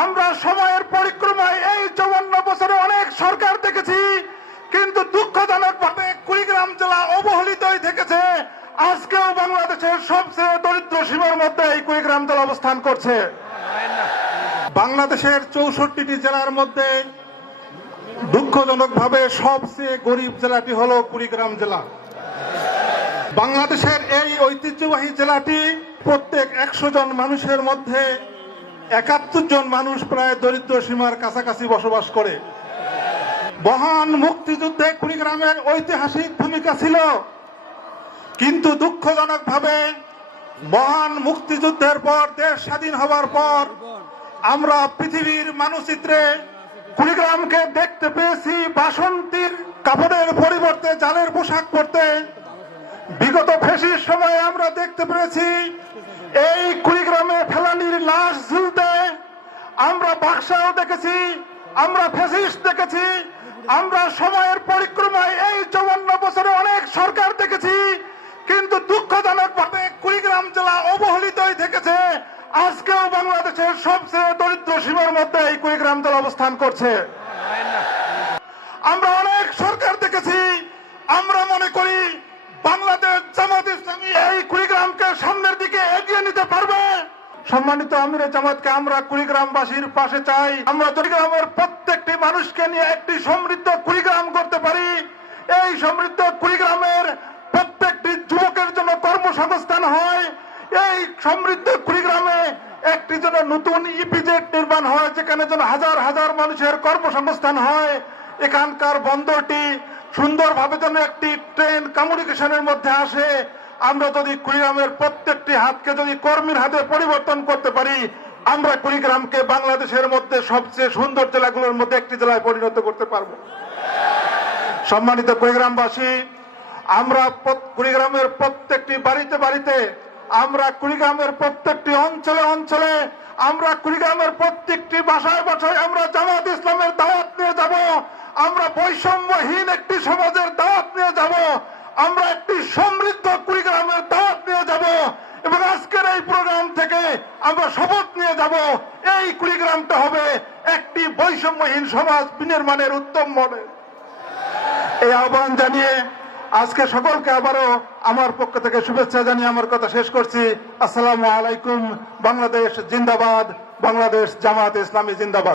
আমরা সময়ের পরিক্রমায় এই 54 বছরে অনেক সরকার দেখেছি, কিন্তু দুঃখজনকভাবে কুড়িগ্রাম জেলা অবহেলিতই থেকেছে। আজকেও বাংলাদেশের সবচেয়ে দরিদ্র সীমার মধ্যে এই কুড়িগ্রাম জেলা অবস্থান করছে। বাংলাদেশের 64টি জেলার মধ্যে দুঃখজনকভাবে সবচেয়ে গরিব জেলাটি হলো কুড়িগ্রাম জেলা। বাংলাদেশের এই ঐতিহ্যবাহী জেলাটি প্রত্যেক 100 জন মানুষের মধ্যে 71 জন মানুষ প্রায় দরিদ্র সীমার কাছাকাছি বসবাস করে। মহান মুক্তিযুদ্ধে কুড়িগ্রামের ঐতিহাসিক ভূমিকা ছিল, কিন্তু দুঃখজনকভাবে মহান মুক্তিযুদ্ধের পর দেশ স্বাধীন হওয়ার পর আমরা পৃথিবীর মানচিত্রে কুড়িগ্রামকে দেখতে পেয়েছি বাসন্তীর কাপড়ের পরিবর্তে জালের পোশাক পরতে। বিগত ফ্যাসিস্ট সময়ে আমরা দেখতে পেরেছি এই কুড়িগ্রামে ফেলানির লাশ ঝুলতে। আমরা বাক্সাও দেখেছি, আমরা ফ্যাসিস্ট দেখেছি, আমরা সময়ের পরিক্রমায় এই 54 বছরে অনেক সরকার দেখেছি, কিন্তু দুঃখজনকভাবে কুড়িগ্রাম জেলা অবহেলিতই থেকেছে। আজকেও বাংলাদেশের সবচেয়ে দরিদ্র সীমার মধ্যে এই কুড়িগ্রাম জেলা অবস্থান করছে। আমরা অনেক সরকার দেখেছি, আমরা মনে করি বাংলাদেশ জামাত ইসলামী এই কুড়িগ্রামকে সামনের দিকে এগিয়ে নিতে পারবে। সম্মানিত আমিরে জামাতকে আমরা কুড়িগ্রামবাসীর পাশে চাই। আমরা কুড়িগ্রামের প্রত্যেকটি মানুষকে নিয়ে একটি সমৃদ্ধ কুড়িগ্রাম করতে পারি। এই সমৃদ্ধ কুড়িগ্রামের প্রত্যেকটি যুবকের জন্য কর্মসংস্থান হয়। এই সমৃদ্ধ কুড়িগ্রামে একটি যেন নতুন ইপিজেড নির্মাণ হয়, যেখানে যেন হাজার হাজার মানুষের কর্মসংস্থান হয়। এখানকার বন্দরটি সুন্দরভাবে যেন একটি ট্রেন কমিউনিকেশনের মধ্যে আসে। আমরা যদি কুড়িগ্রামের প্রত্যেকটি হাতকে যদি কর্মীর হাতে পরিবর্তন করতে পারি, আমরা কুড়িগ্রামকে বাংলাদেশের মধ্যে সবচেয়ে সুন্দর জেলাগুলোর মধ্যে একটি জেলায় পরিণত করতে পারবো। সম্মানিত কুড়িগ্রামবাসী, আমরা কুড়িগ্রামের প্রত্যেকটি বাড়িতে বাড়িতে, আমরা কুড়িগ্রামের প্রত্যেকটি অঞ্চলে অঞ্চলে, আমরা কুড়িগ্রামের প্রত্যেকটি বাসায় বাসায় আমরা জামাত ইসলামের দাওয়াত নিয়ে যাব। আমরা বৈষম্যহীন একটি সমাজের দাওয়াত নিয়ে যাব। আমরা একটি সমৃদ্ধ কুড়িগ্রামের দাওয়াত নিয়ে যাব এবং আজকের এই প্রোগ্রাম থেকে আমরা শপথ নিয়ে যাব এই কুড়িগ্রামটা হবে একটি বৈষম্যহীন সমাজ বিনির্মাণের উত্তম মডেল। এই আহ্বান জানিয়ে আজকে সকলকে আবারও আমার পক্ষ থেকে শুভেচ্ছা জানিয়ে আমার কথা শেষ করছি। আসসালামু আলাইকুম। বাংলাদেশ জিন্দাবাদ, বাংলাদেশ জামাত ইসলামী জিন্দাবাদ।